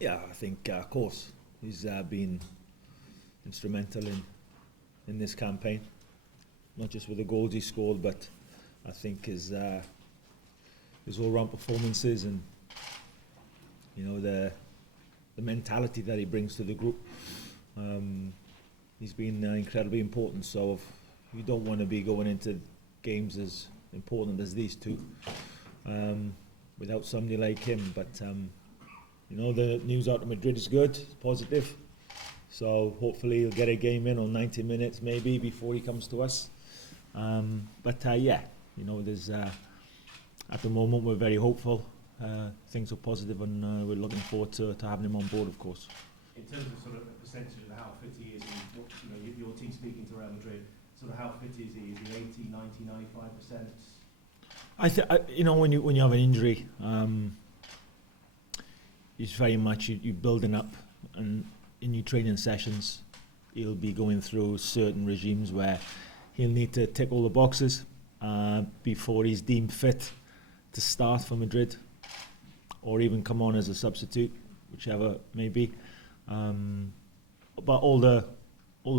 Yeah, I think, of course, he's been instrumental in this campaign, not just with the goals he scored, but I think his all-round performances and the mentality that he brings to the group. He's been incredibly important. So you don't want to be going into games as important as these two without somebody like him. But the news out of Madrid is good, it's positive. So hopefully he'll get a game in on 90 minutes maybe before he comes to us. There's at the moment we're very hopeful. Things are positive, and we're looking forward to having him on board, of course. In terms of sort of a percentage of how fit he is, and your team speaking to Real Madrid, sort of how fit is he? Is he 80, 90, 95%? When you have an injury, it's very much you building up, and in your training sessions, he'll be going through certain regimes where he'll need to tick all the boxes before he's deemed fit to start for Madrid, or even come on as a substitute, whichever may be. But all the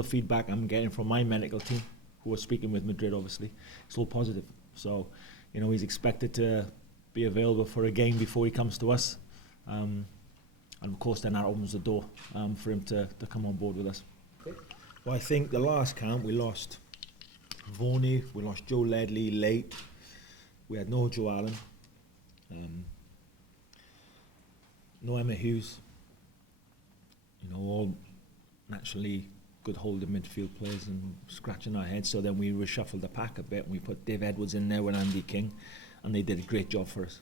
feedback I'm getting from my medical team, who are speaking with Madrid, obviously, it's all positive. So, he's expected to be available for a game before he comes to us. And of course, then that opens the door for him to come on board with us. Okay. Well, I think the last camp we lost Vorney, we lost Joe Ledley late. We had no Joe Allen, no Emma Hughes. All naturally good holding midfield players, and scratching our heads. So then we reshuffled the pack a bit, and we put Dave Edwards in there with Andy King, and they did a great job for us.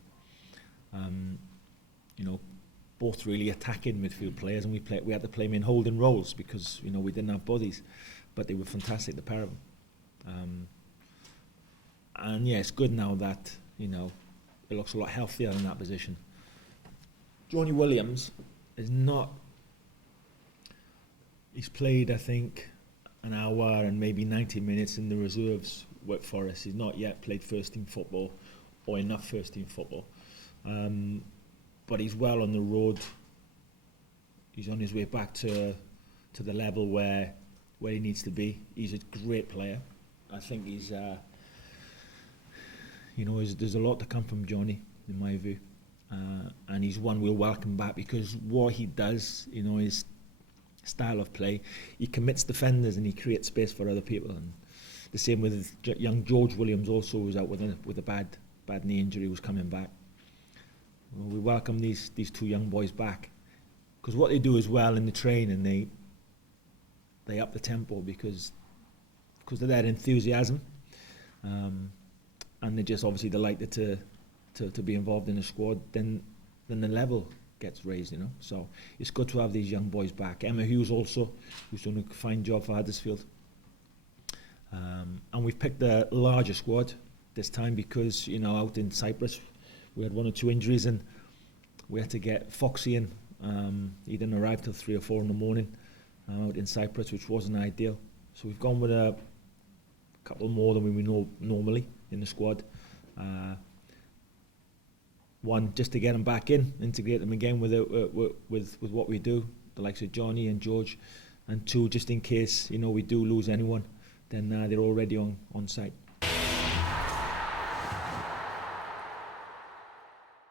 Both really attacking midfield players, and we had to play them in holding roles because we didn't have bodies, but they were fantastic, the pair of them. And yeah, it's good now that it looks a lot healthier in that position. Johnny Williams is not. He's played, I think, an hour and maybe 90 minutes in the reserves for us. He's not yet played first team football or enough first team football. But he's well on the road. He's on his way back to the level where he needs to be. He's a great player. I think he's, there's a lot to come from Johnny, in my view. And he's one we'll welcome back because what he does, his style of play, he commits defenders and he creates space for other people. And the same with young George Williams, also was out with a bad knee injury, was coming back. Well, we welcome these two young boys back because what they do as well in the training, they up the tempo because of their enthusiasm, and they just obviously delighted to be involved in the squad. Then the level gets raised, So it's good to have these young boys back. Emma Hughes also, who's done a fine job for Huddersfield. And we've picked a larger squad this time because, out in Cyprus, we had 1 or 2 injuries and we had to get Foxy in. He didn't arrive till 3 or 4 in the morning out in Cyprus, which wasn't ideal. So we've gone with a couple more than we know normally in the squad. One, just to get them back in, integrate them again with what we do, the likes of Johnny and George. And 2, just in case we do lose anyone, then they're already on site.